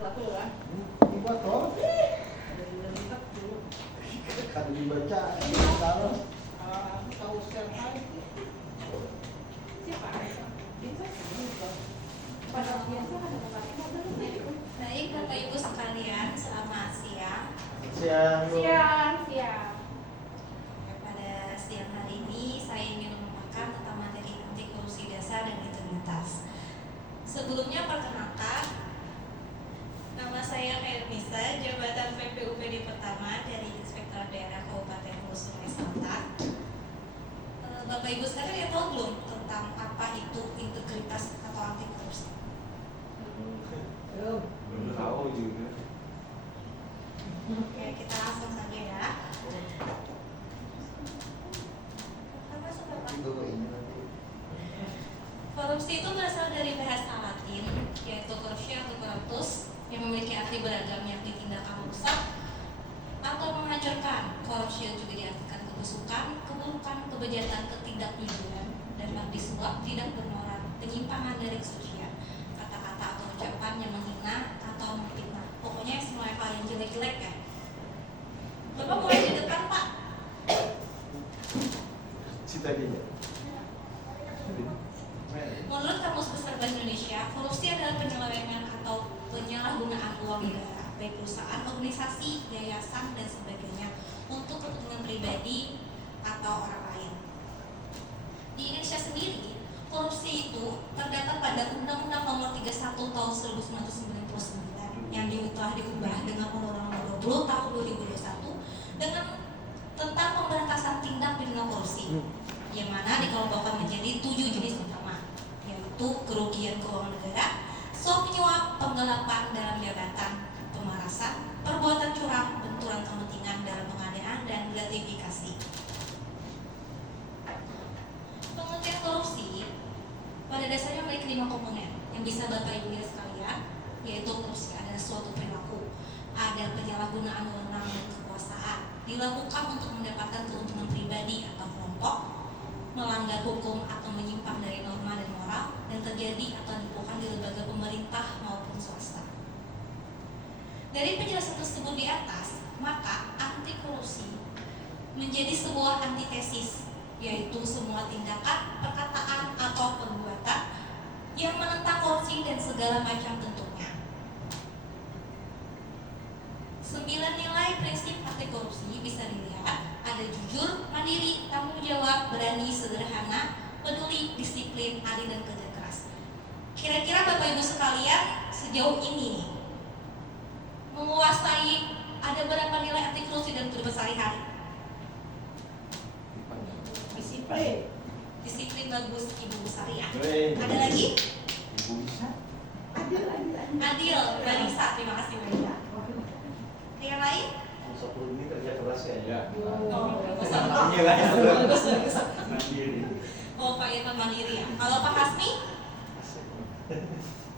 Dibuat toh? Kalau dibaca, taruh. Tahu siapa itu? Baik Bapak Ibu sekalian, selamat siang. Siang. Pada siang hari ini saya ingin memaparkan tentang materi anti korupsi dasar dan integritas. Sebelumnya perkenalkan, nama saya Hermisa, jabatan PPUPD pertama dari Inspektorat Daerah Kabupaten Hulu Sungai Selatan. Bapak Ibu sekalian tahu belum tentang apa itu integritas atau anti korupsi? Belum tahu juga. Oke, kita langsung saja ya. Korupsi itu berasal dari bahasa Latin, yaitu corruptio atau corruptus, yang memiliki arti beragam, yakni tindakan merusak atau menghancurkan. Corruptio juga diartikan kebusukan, keburukan, kebejatan, ketidakjujuran, dan bagi suap, tidak bermoral, penyimpangan dari kesucian, kata-kata atau ucapan yang menghina atau memfitnah. Pokoknya semua yang paling jelek-jelek ya. Bapak mulai di depan, Pak. Cita dia. Menurut Kamus Besar Bahasa Indonesia, korupsi adalah penyelewengan atau penyalahgunaan uang negara, baik perusahaan, organisasi, yayasan, dan sebagainya untuk kepentingan pribadi atau orang lain. Di Indonesia sendiri, korupsi itu terdapat pada Undang-Undang Nomor 31 Tahun 1999 yang telah diubah dengan Undang-Undang Nomor 20 Tahun 2021 dengan tentang pemberantasan tindak pidana korupsi, yang mana dikelompokkan menjadi 7 jenis utama, yaitu kerugian keuangan negara, suap menyuap, penggelapan dalam jabatan, pemerasan, perbuatan curang, benturan kepentingan dalam pengadaan, dan gratifikasi. Pengertian korupsi pada dasarnya memiliki 5 komponen yang bisa Bapak Ibu lihat sekalian, yaitu korupsi adalah suatu perilaku, ada penyalahgunaan wewenang dan kekuasaan dilakukan untuk mendapatkan keuntungan pribadi atau kelompok, melanggar hukum atau menyimpang dari norma dan moral, dan terjadi atau dilakukan di lembaga pemerintah maupun swasta. Dari penjelasan tersebut di atas, maka anti korupsi menjadi sebuah antitesis, yaitu semua tindakan, perkataan, atau perbuatan yang menentang korupsi dan segala macam bentuknya. 9 nilai prinsip anti korupsi bisa dilihat, ada jujur, mandiri, tanggung jawab, berani, sederhana, peduli, disiplin, adil, dan kerja keras. Kira-kira Bapak Ibu sekalian sejauh ini menguasai ada berapa nilai anti korupsi dalam kehidupan sehari-hari? Disiplin bagus, Ibu Sari ya. Ada lagi? Ibu bisa. Adil, Balisa, terima kasih banyak. Yang lain? 10 ini kerja keras ya. Oh, Namanya lah ya. bagus. Mandiri. Oh, Pak Irfan mandiri ya. Kalau Pak Hasmi?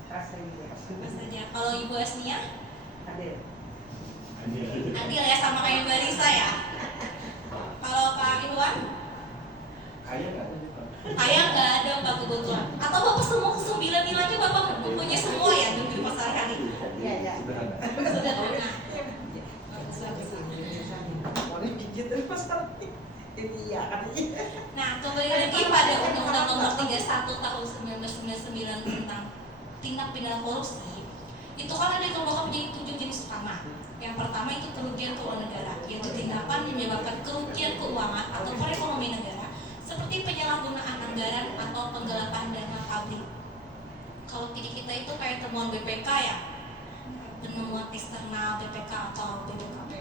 Saja. Kalau Ibu Asnia? Adil ya, sama kayak Mbak Risa ya. Kalau Pak Irwan? Kaya nggak? Kaya nggak ada Pak kebetulan. Atau Bapak semua 9 nilainya Bapak mempunyai semua ya di kehidupan sehari-hari? Iya. Sederhana. Nah, kembali lagi pada Undang-Undang Nomor 31 Tahun 1999 tentang tindak pidana korupsi, itu kan ada dikelompokkan menjadi 7 jenis utama. Yang pertama itu kerugian keuangan negara, yaitu tindakan yang menyebabkan kerugian keuangan atau perekonomian negara, seperti penyalahgunaan anggaran atau penggelapan dana publik. Kalau kita itu kayak temuan BPK ya, penemuan eksternal BPK atau BPKP.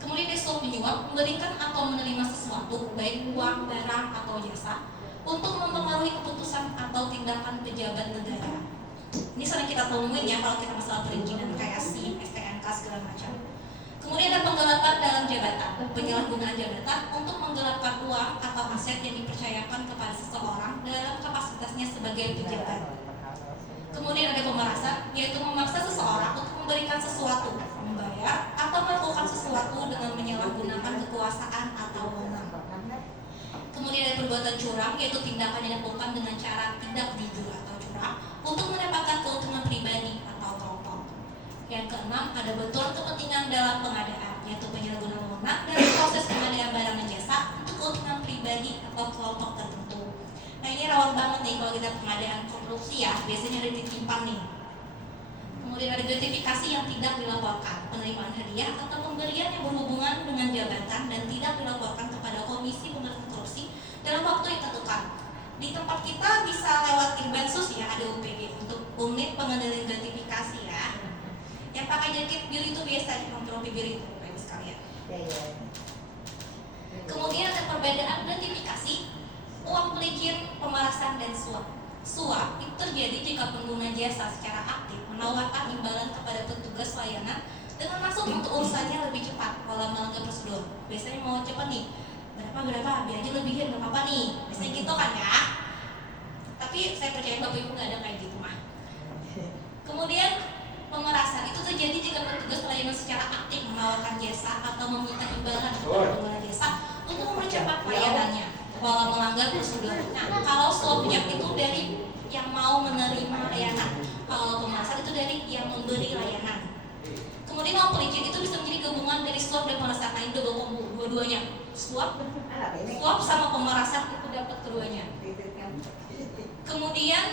Kemudian dia suap menyuap, memberikan atau menerima sesuatu, baik uang, barang, atau jasa, untuk mempengaruhi keputusan atau tindakan pejabat negara. Ini sering kita temuin ya kalau kita masalah perizinan kayak SIM, STNK segala macam. Kemudian ada penggelapan dalam jabatan, penyalahgunaan jabatan untuk menggelapkan uang atau aset yang dipercayakan kepada seseorang dalam kapasitasnya sebagai pejabat. Kemudian ada pemerasan, yaitu memaksa seseorang untuk memberikan sesuatu, membayar atau melakukan sesuatu dengan menyalahgunakan kekuasaan atau wewenang. Kemudian ada perbuatan curang, yaitu tindakan yang dilakukan dengan cara tidak jujur atau curang untuk mendapatkan keuntungan pribadi atau kelompok. Yang keenam, ada benturan kepentingan dalam pengadaan, yaitu penyalahgunaan wewenang dalam proses pengadaan barang dan jasa untuk kepentingan pribadi atau kelompok tertentu. Nah ini rawan banget nih kalau kita pengadaan korupsi ya, biasanya ada titipan nih. Kemudian ada gratifikasi yang tidak dilaporkan, penerimaan hadiah atau pemberian yang berhubungan dengan jabatan dan tidak dilaporkan kepada Komisi Pemberantasan Korupsi dalam waktu yang tentukan. Di tempat kita bisa lewat Inbansus ya, ada UPG untuk unit pengendalian gratifikasi ya. Yang pakai jaket biru itu biasa rompi biru itu, Bapak Ibu sekalian. Kemudian ada perbedaan gratifikasi, uang pelicin, pemerasan dan suap. Suap itu terjadi jika pengguna jasa secara aktif menawarkan imbalan kepada petugas layanan dengan maksud untuk urusannya lebih cepat kalau melanggar prosedur. Biasanya mau cepat nih, berapa biar aja lebihin, nggak apa-apa nih. Biasanya gitu kan ya. Tapi saya percaya Bapak Ibu nggak ada kayak gitu mah. Kemudian pemerasan itu terjadi jika petugas layanan secara aktif menawarkan jasa atau meminta imbalan kepada pengguna jasa untuk mempercepat layanannya walau melanggar prosedur. Nah, kalau suapnya itu dari yang mau menerima layanan, kalau pemerasan itu dari yang memberi layanan. Kemudian uang pelicin itu bisa menjadi gabungan dari suap dan pemerasan, nah, double combo, dua-duanya. Suap sama pemerasan itu dapat keduanya. Kemudian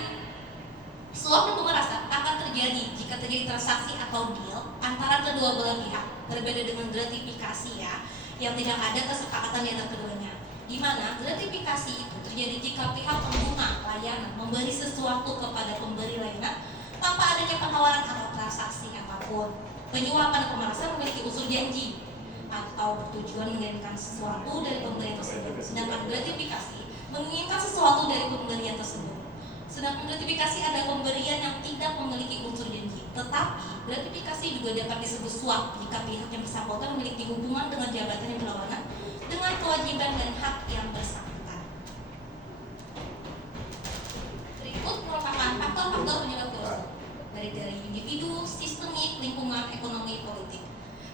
suap dan pemerasan akan terjadi jika terjadi transaksi atau deal antara kedua belah pihak, berbeda dengan gratifikasi ya, yang tidak ada kesepakatan di antara keduanya. Di mana gratifikasi itu terjadi jika pihak pengguna layanan memberi sesuatu kepada pemberi layanan tanpa adanya penawaran atau transaksi apapun. Penyuapan dan pemerasan memiliki unsur janji atau bertujuan menginginkan sesuatu dari pemberian tersebut, sedangkan gratifikasi menginginkan sesuatu dari pemberian tersebut. Sedangkan gratifikasi adalah pemberian yang tidak memiliki unsur janji. Tetapi gratifikasi juga dapat disebut suap jika pihak yang bersangkutan memiliki hubungan dengan jabatan yang berlawanan dengan kewajiban dan hak yang bersangkutan. Berikut merupakan faktor-faktor penyebab korupsi dari individu, sistemik, lingkungan, ekonomi, politik.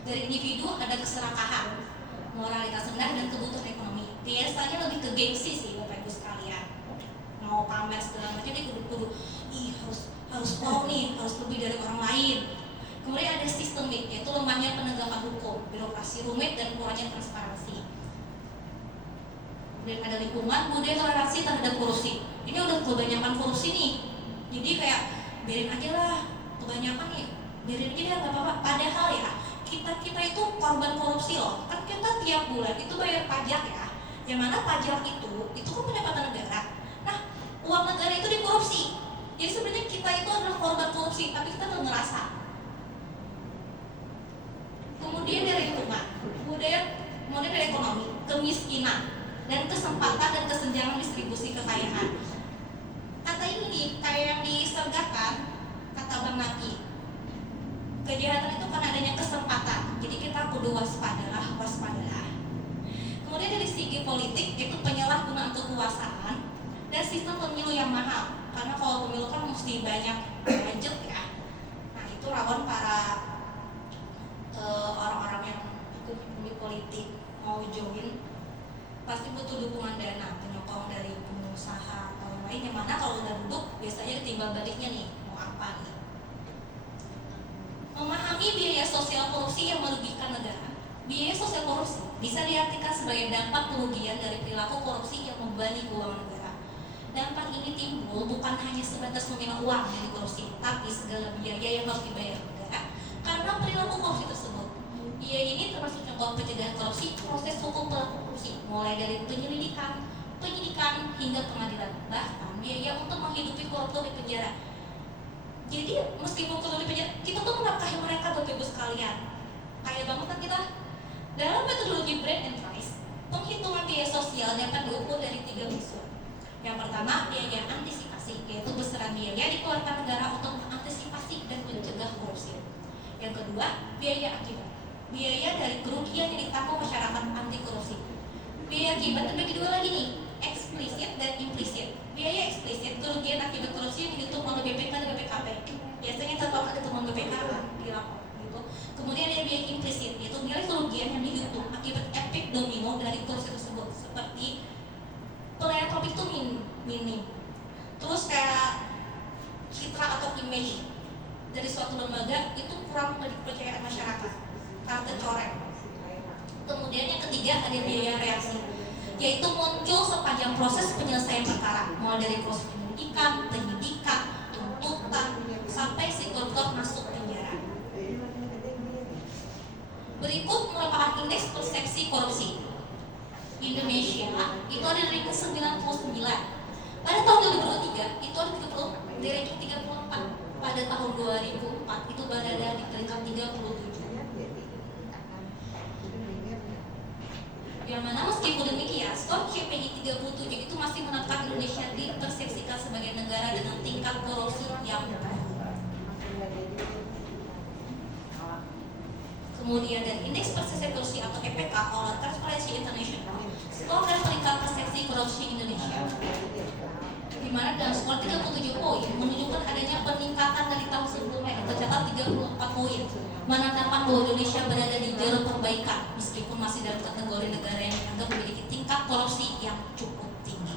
Dari individu ada keserakahan, moralitas rendah dan kebutuhan ekonomi. Biasanya lebih ke gengsi sih Bapak Ibu sekalian. Mau pamer segala macam dia kudu harus wow nih, harus lebih dari orang lain. Kemudian ada sistemik, yaitu lemahnya penegakan hukum, birokrasi rumit dan kurangnya transparansi. Dan ada lingkungan, budaya toleransi terhadap korupsi. Ini udah kebanyakan korupsi nih, jadi kayak biarin aja lah, kebanyakan nih, biarin aja deh, nggak apa-apa. Padahal ya kita itu korban korupsi loh. Kan kita tiap bulan itu bayar pajak ya, yang mana pajak itu kan pendapatan negara. Nah, uang negara itu dikorupsi. Jadi sebenarnya kita itu adalah korban korupsi, tapi kita nggak ngerasa. Kemudian dari lingkungan, kemudian dari ekonomi, kemiskinan dan kesempatan dan kesenjangan distribusi kekayaan. Kata ini nih, kayak yang disergakan, kata Bang Naki, kejahatan itu kan adanya kesempatan, jadi kita kudu waspadalah. Kemudian dari segi politik, itu penyalahgunaan kekuasaan dan sistem pemilu yang mahal, karena kalau pemilu kan mesti banyak budget ya. Nah itu rawan para orang-orang yang ikut pemilu politik mau join pasti butuh dukungan dana, penyokong dari pengusaha atau yang lain, yang mana kalau udah duduk biasanya timbal baliknya nih, mau apa nih. Memahami biaya sosial korupsi yang merugikan negara. Biaya sosial korupsi bisa diartikan sebagai dampak kerugian dari perilaku korupsi yang membebani keuangan negara. Dampak ini timbul bukan hanya sebatas nominal uang yang dikorupsi, tapi segala biaya yang harus dibayar negara karena perilaku korupsi tersebut. Biaya ini termasuk contoh pencegahan korupsi, proses hukum pelaku korupsi, mulai dari penyelidikan hingga pengadilan, bahkan biaya untuk menghidupi koruptor di penjara. Jadi meskipun koruptor di penjara, kita tuh menafkahi mereka Bapak Ibu sekalian. Kaya banget kan kita. Dalam metodologi Brand and Price, penghitungan biaya sosial dapat diukur dari 3 unsur. Yang pertama, biaya antisipasi, yaitu besaran biaya dikeluarkan negara untuk mengantisipasi dan mencegah korupsi. Yang kedua, biaya akibat, biaya dari kerugian yang ditanggung masyarakat anti korupsi. Biaya akibat terbagi dua lagi nih, eksplisit dan implisit. Biaya eksplisit, kerugian akibat korupsi yang dihitung oleh BPK dan BPKP. Biasanya tertuang ada temuan BPK kan di lapor gitu. Kemudian ada biaya implisit, yaitu nilai kerugian yang dihitung akibat efek domino dari korupsi tersebut, seperti pelayanan publik itu minim. Terus kayak citra atau image dari suatu lembaga itu kurang kurang kepercayaan masyarakat karena tercoreng. Kemudian yang ketiga ada biaya reaksi, yaitu muncul sepanjang proses penyelesaian perkara, mulai dari proses penyidikan, tuntutan, sampai si koruptor masuk penjara. Berikut merupakan indeks persepsi korupsi Indonesia, itu ada di ranking 99. Pada tahun 2023 itu ada 30, di ranking 34. Pada tahun 2004 itu berada di peringkat 37. Yang mana meskipun demikian, skor CPI 37 itu masih menetapkan Indonesia dipersepsikan sebagai negara dengan tingkat korupsi yang rendah. Kemudian dari indeks persepsi korupsi atau EPK oleh Transparency International, skor dan peringkat persepsi korupsi Indonesia, di mana dalam skor 37 poin menunjukkan adanya peningkatan dari tahun sebelumnya yang tercatat 34 poin, menandakan bahwa Indonesia berada di jalur perbaikan meskipun masih dalam kategori negara yang dianggap memiliki tingkat korupsi yang cukup tinggi.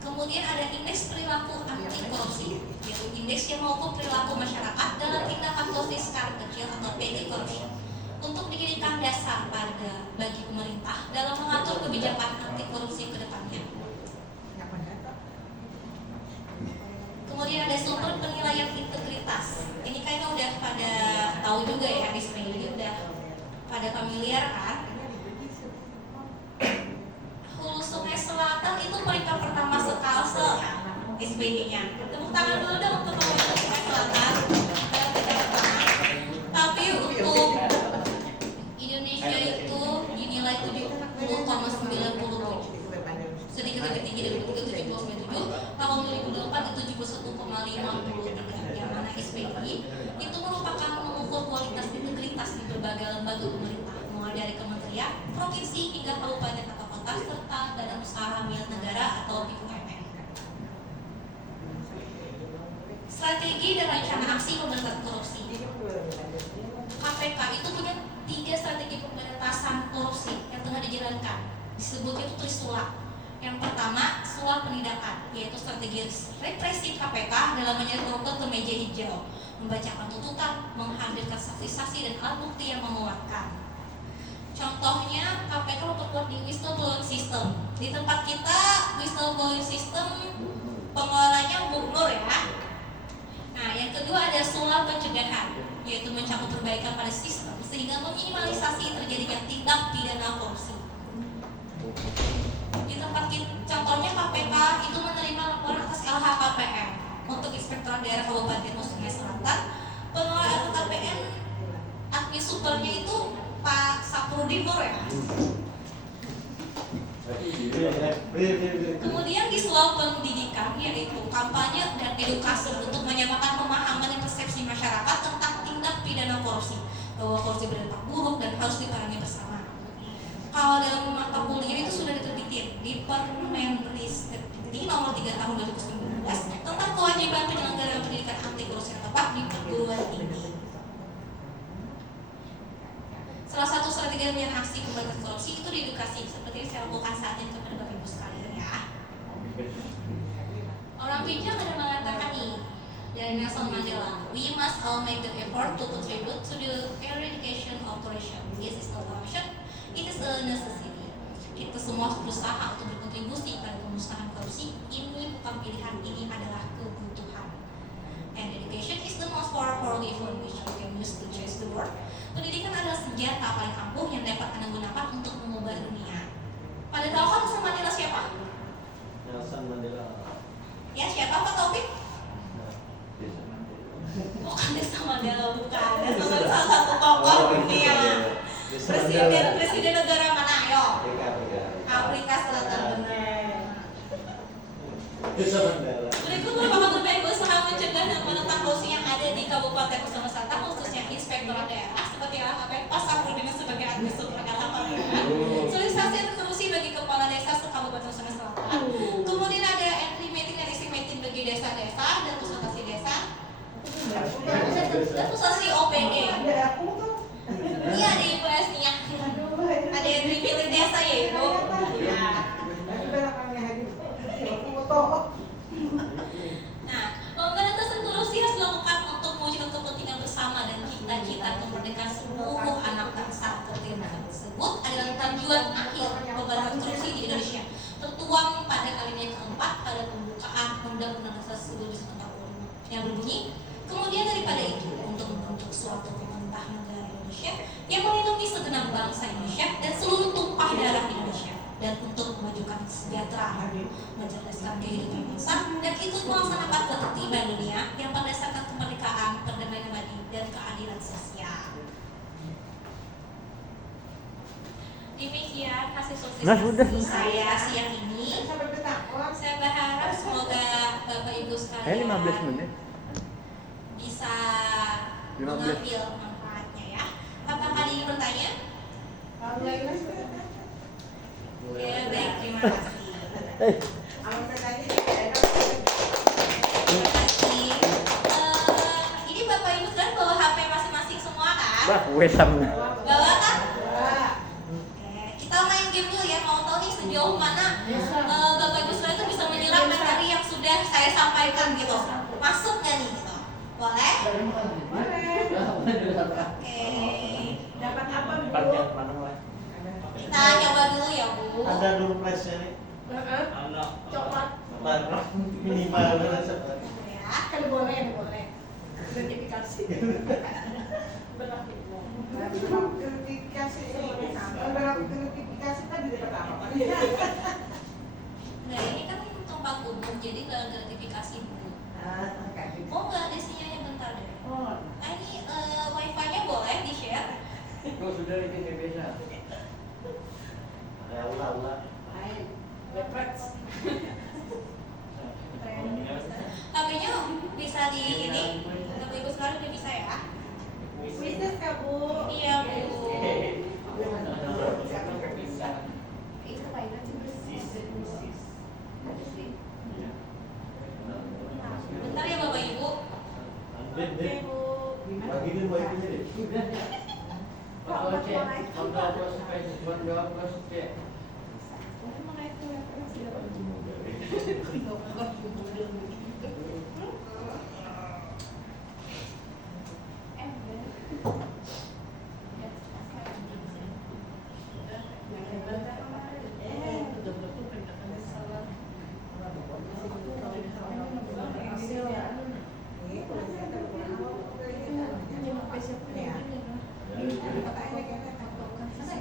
Kemudian ada indeks perilaku anti korupsi, yaitu indeks yang mengukur perilaku masyarakat dalam tindakan korupsi skala kecil atau petty corruption, untuk dijadikan dasar bagi pemerintah dalam mengatur kebijakan anti korupsi ke depannya. Kemudian ada sumber penilaian integritas. Ini kayaknya udah pada tahu juga ya, ini udah pada familiar kan? Hulu Sungai Selatan itu peringkat pertama sekalse SPG-nya. Tepuk tangan dulu dong untuk Hulu Sungai Selatan. Peringkat pertama. Tapi untuk Indonesia itu dinilai 70,97, sedikit lebih tinggi dari 70,97. Tahun 2024 itu 71,53, yang mana SPI itu merupakan mengukur kualitas integritas di berbagai lembaga pemerintah, mulai dari kementerian, provinsi hingga kabupaten atau kota, serta badan usaha milik negara atau BUMN. Strategi dan rencana aksi pemberantasan korupsi. KPK itu punya 3 strategi pemberantasan korupsi yang tengah dijalankan. Disebutnya itu Trisula. Yang pertama, SULA penindakan, yaitu strategi represif KPK dalam menyeret koruptor ke meja hijau, membacakan tuntutan, menghadirkan saksi-saksi dan alat bukti yang menguatkan. Contohnya, KPK memperkuat di whistleblowing system. Di tempat kita, whistleblowing system pengelolanya Bu Nur ya. Nah, yang kedua ada SULA pencegahan, yaitu mencakup perbaikan pada sistem sehingga meminimalisasi terjadinya tindak pidana korupsi. Di tempat kita, contohnya KPK itu menerima laporan atas LHKPN untuk Inspektorat Daerah Kabupaten Sungai Selatan. Pengelola LHKPN admin supernya itu Pak Saprudin Nur ya. Kemudian di SULA pendidikan, yaitu kampanye dan edukasi untuk menyamakan pemahaman dan persepsi masyarakat tentang tindak pidana korupsi, bahwa korupsi berdampak buruk dan harus diperangi bersama. Kalau dalam mata kuliah itu sudah diterbitin di Permenristek nomor 3 tahun 2019 tentang kewajiban penyelenggaraan pendidikan anti korupsi yang tepat di perguruan tinggi. Salah satu strategi dalam aksi pemberantasan korupsi itu di edukasi, seperti yang saya lakukan saat ini kepada Bapak Ibu sekalian ya. Orang bijak ada mengatakan nih dari Nelson Mandela, we must all make the effort to contribute to the eradication of corruption. This is not an option, it is a necessity. Kita semua harus berusaha untuk berkontribusi pada pemusnahan korupsi. Ini bukan pilihan, ini adalah kebutuhan. And education is the most powerful weapon which we can use to change the world. Pendidikan adalah senjata paling ampuh yang dapat Anda gunakan untuk mengubah dunia. Pada tahu kan Nelson Mandela siapa? Nelson Mandela. Ya, siapa Pak Taufik? Bukan Nelson Mandela, bukan. Nelson Mandela salah satu tokoh dunia. Presiden negara mana? Ayo. Afrika Selatan, benar. Nelson Mandela. Berikut merupakan berbagai usaha mencegah dan menentang korupsi yang ada di Kabupaten Sungai Selatan, khususnya Inspektorat Daerah seperti LHKPN, Pak Saprudin sebagai administrator LHKPN, sosialisasi anti korupsi bagi kepala desa se-Kabupaten Sungai Selatan. Kemudian ada entry meeting dan isi meeting bagi desa-desa dan konsultasi desa dan konsultasi OPD. Iya, ada Ibu Esnia. Ada entry meeting desa ya Ibu. Ya. Nah, pemberantasan korupsi harus dilakukan Undang-Undang Dasar 1945 yang berbunyi, kemudian daripada itu untuk membentuk suatu pemerintah negara Indonesia yang melindungi segenap bangsa Indonesia dan seluruh tumpah darah Indonesia, dan untuk memajukan kesejahteraan, mencerdaskan kehidupan bangsa, dan ikut melaksanakan ketertiban dunia yang berdasarkan kemerdekaan, perdamaian abadi, dan keadilan sosial. Demikian hasil sukses saya siang ini. Saya berharap semoga Bapak Ibu sekalian 15 menit. bisa 15. mengambil manfaatnya ya. Apakah ada yang bertanya? Ya baik, terima kasih. Terima kasih. Ini Bapak Ibu sekalian bawa HP masing-masing semua kan? Bah, wesam. Bawa kan? Oke, kita main game dulu ya. Mau tahu nih sejauh mana Bapak Ibu sekalian itu bisa menyerap materi yang sudah saya sampaikan gitu. Masuk nggak nih gitu? Boleh? Oke. Dapat apa, Bu? Bagian mana lah? Kita coba dulu ya Bu. Ada dulu flashnya nih. Anak. Coklat. Baru minimal rasa. Ya. Kalau boleh. Sertifikasi. Verifikasi tadi dapat apa? Nah ini kan tempat umum, jadi nggak ada gratifikasi Bu. Oh nggak ada sinyalnya, bentar deh. Nah ini wifi-nya boleh di share? Kau sudah ini biasa. Ya ulah. HP-nya bisa di ini. Bapak Ibu sekalian udah bisa ya? Bisnis Kak Bu. Iya Bu. Bentar ya Bapak Ibu. Bagi ini mau itu deh.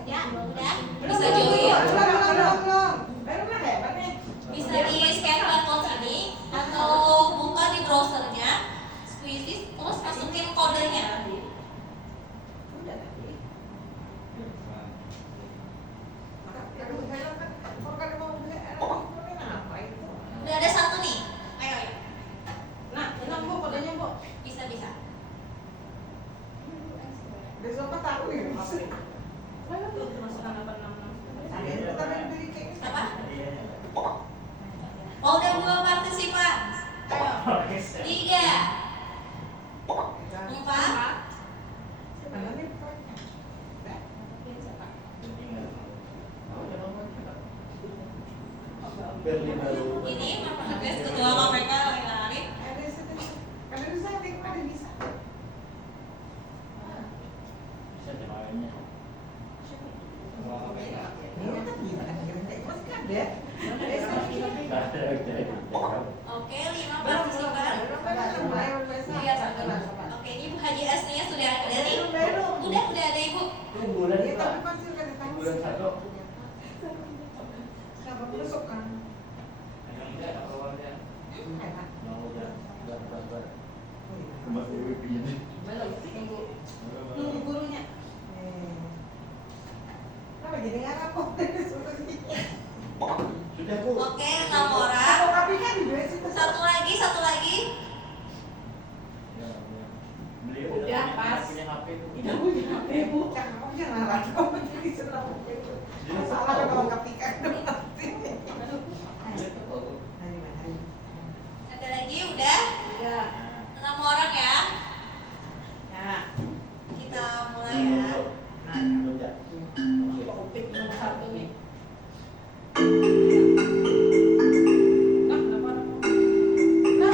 Ya, udah. Bisa join. Bisa di scan barcode sini atau buka di browsernya, squeeze terus masukin kodenya. Udah ada satu nih. Ayo. Nah, hilang Bu kodenya Bu. Bisa. Besok apa tahu ya? Apa? Oh, udah 2 partisipan. Ayo. 3, 4. Berlin baru. Ini Mas ketua KPK lari-lari. Oke, 5 partisipan. Oke, ini Bu Haji Asninya sudah ada nih. Udah ada Ibu. Bulan satu. Nunggu gurunya. Kenapa jadi ngarap kok? Sudah Bu. Oke, 6 orang. Tapi kan di situ. Satu lagi. Beliau Udah, pas. punya HP itu. Tidak punya HP bukan, kamu jangan ngarap kamu jadi senang itu. Salah kalau nggak pikan nanti. Ada lagi udah? Ya. 6 orang ya. Ya. Kita mulai ya. Opik nomor 1 nih. Udah.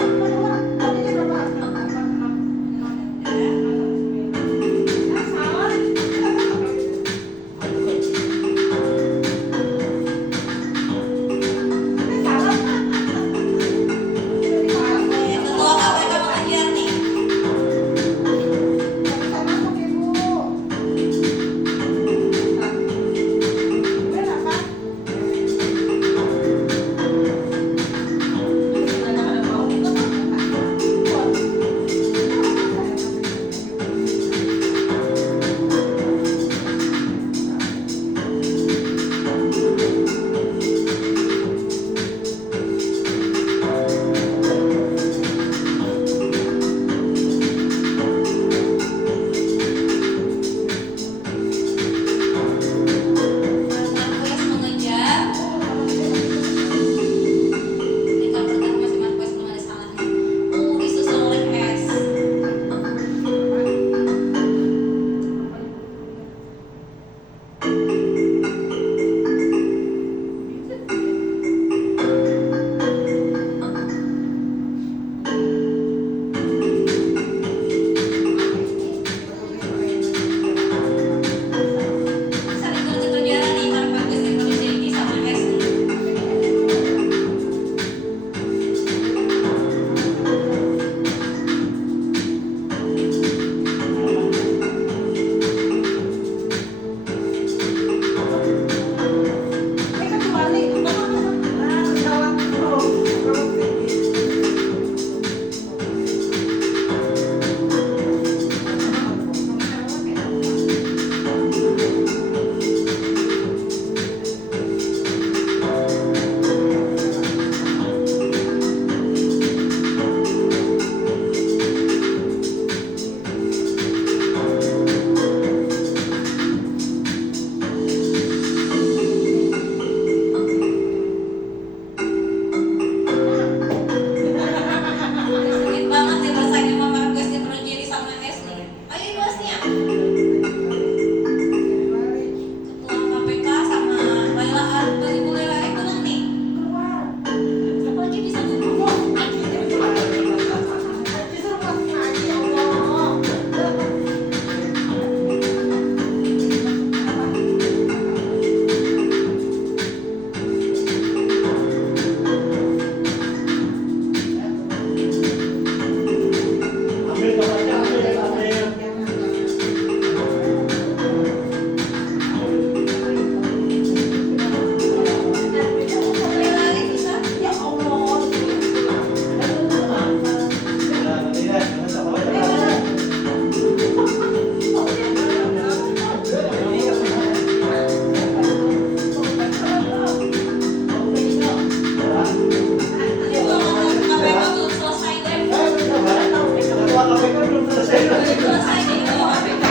KPK belum selesai. Selesai nih kalau KPK.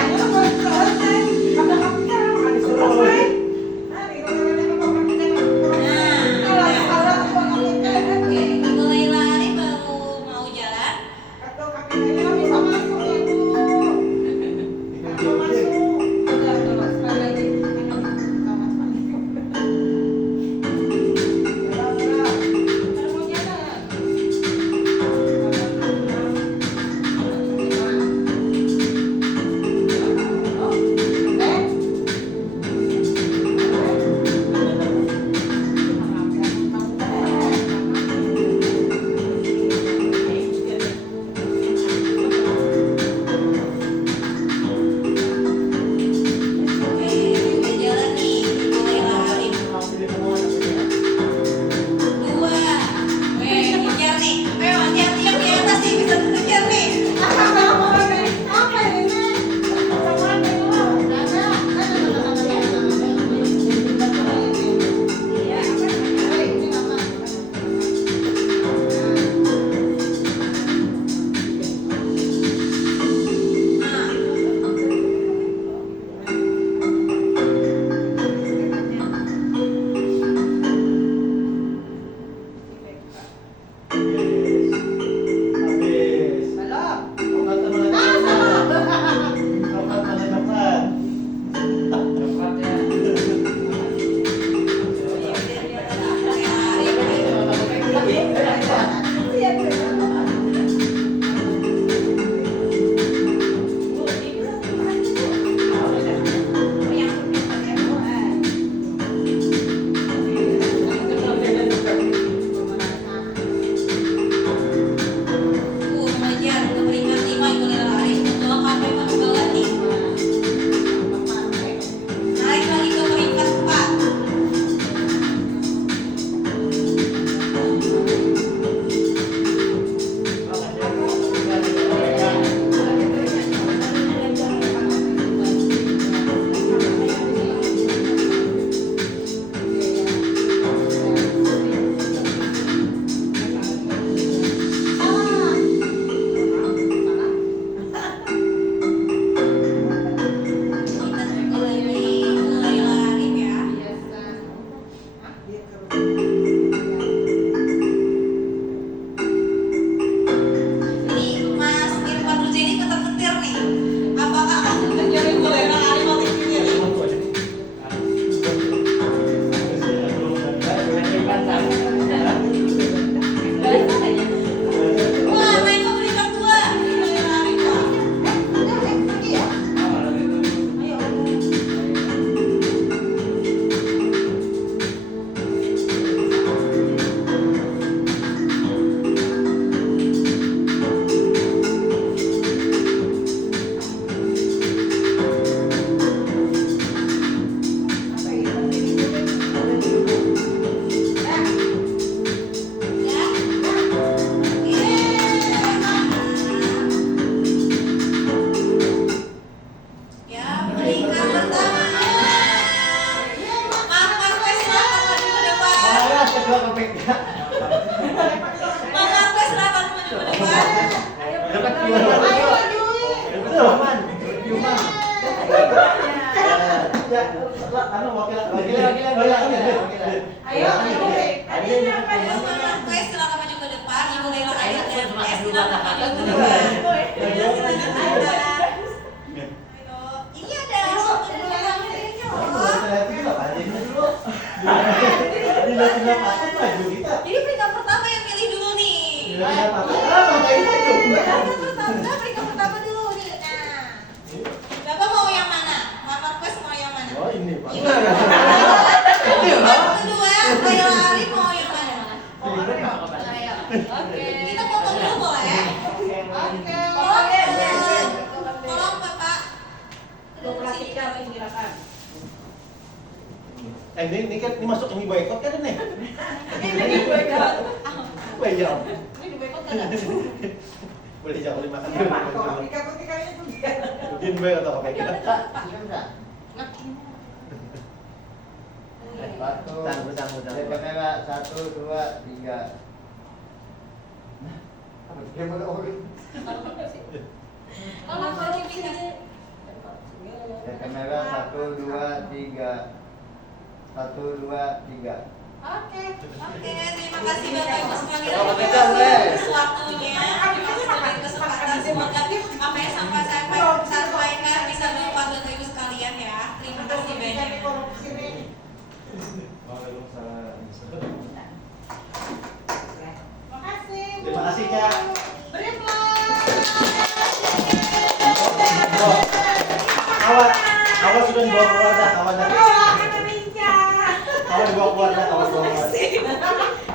Oke, mulai lari baru mau jalan. Oke, udah jalan nih, mulai lari. Dua, kejar nih. Ayo hati-hati yang di atas nih bisa kejar nih. Habis. Obat mana coklat? Mengejar ke peringkat 5 itu lari. Bawa KPK ke bawah nih. Naik lagi ke peringkat 4. Kita mulai lari ya. Ini Mas Irfan Rujeni ketar-ketir nih. Apakah akan kejar mulai lari mau kejar nih? Wah, naik ke peringkat 2. Mulai lari Pak. Ya. Ya, peringkat pertama. Mas Marquez silakan maju ke depan. Malas ketua KPK. Mas Marquez silakan maju ke depan. Dapat juara. Betul, Man. Human. Ya, anu wakil. Ayo, Mas Marquez silakan maju ke depan. Ibu Lela Ayu dan S silakan maju ke depan. Ya, silakan Anda. Ayo, ini ada satu bulan Jadi peringkat pertama yang pilih dulu nih. Peringkat pertama dulu nih. Nah, Bapak mau yang mana? Mas Marquez mau yang mana? Oh, ini, Pak. Yang kedua, saya lari mau yang mana? Kita foto dulu boleh? Tolong Bapak. Ini kan ini masuk ini boykot kan ini? Ini boykot. Boleh jawab. Ini boykot kan? Boleh jawab boleh makan. Kalau tiga-tiganya itu dia. Mungkin boykot atau apa kita? Sanggup. Kamera 1, 2, 3. Apa dia mau kamera 1, 2, 3. 1, 2, 3. Oke. Oke, terima kasih Bapak Ibu sekalian Selamat atas datang, Les. waktunya. Terima kasih atas kesempatan. Semoga apa yang sampai saya sampaikan bisa bermanfaat Bapak Ibu sekalian ya. Terima kasih banyak. Korupsi nih. Makasih. Terima kasih, Kak. Beri aplaus. Awal sudah dibawa keluar dah, awal dah. Wah, Indonesia. Awal dibawa keluar dah, awal dibawa keluar. Makasih.